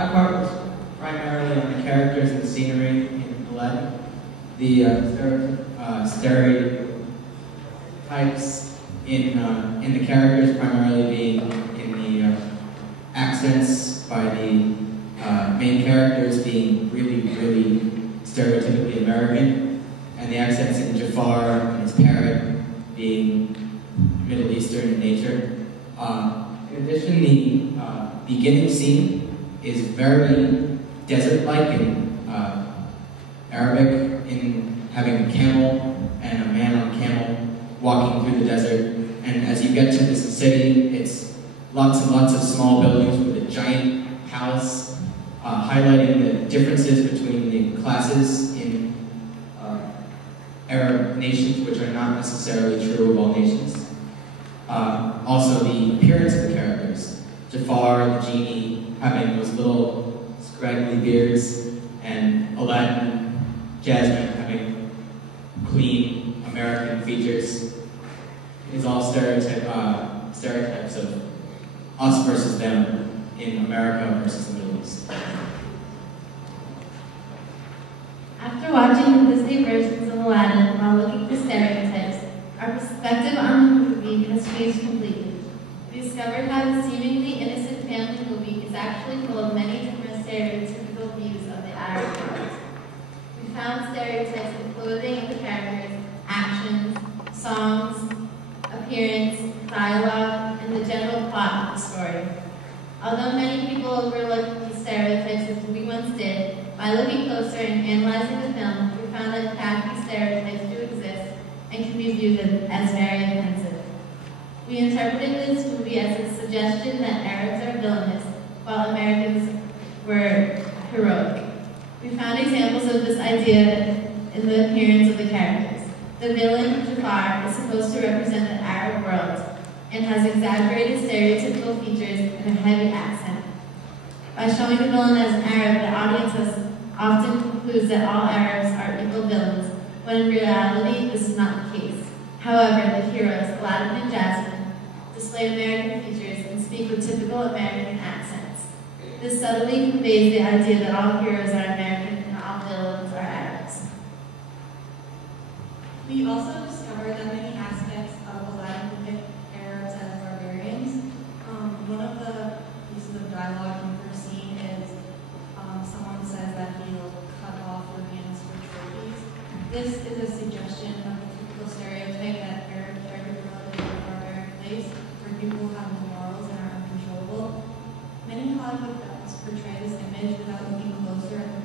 My part was primarily on the characters and the scenery in Aladdin. The stereotypes in the characters primarily being in the accents by the main characters being really, really stereotypically American, and the accents in Jafar and his parrot being Middle Eastern in nature. In addition, the beginning scene is very desert-like in Arabic, in having a camel and a man on a camel walking through the desert. And as you get to this city, it's lots and lots of small buildings with a giant palace, highlighting the differences between the classes in Arab nations, which are not necessarily true of all nations. Also, the appearance of the characters. Jafar, the genie, having those little scraggly beards, and Aladdin, Jasmine having clean American features. It's all stereotypes of us versus them in America versus the Middle East. After watching the Disney versions of Aladdin while looking for stereotypes, our perspective on the movie has changed completely. We discovered how the seemingly innocent family movie is actually full of many different stereotypical views of the Arab world. We found stereotypes in clothing of the characters, actions, songs, appearance, dialogue, and the general plot of the story. Although many people overlook these stereotypes as we once did, by looking closer and analyzing the film, we found that in fact these stereotypes do exist and can be viewed as very offensive. We interpreted this movie as a suggestion that Arabs are villainous, while Americans were heroic. We found examples of this idea in the appearance of the characters. The villain, Jafar, is supposed to represent the Arab world and has exaggerated stereotypical features and a heavy accent. By showing the villain as an Arab, the audience often concludes that all Arabs are evil villains, when in reality this is not the case. However, the heroes, Aladdin and Jasmine, display American features and speak with typical American accents. This subtly conveys the idea that all heroes are American and all villains are Arabs. We also discovered that many aspects of Aladdin depict Arabs as barbarians. One of the pieces of dialogue in the first scene is someone says that he'll cut off your hands for trophies. This is a suggestion of the typical stereotype that Arabs are degraded in a barbaric place where people have no morals and are uncontrollable. Many Hollywood films portray this image without looking closer at the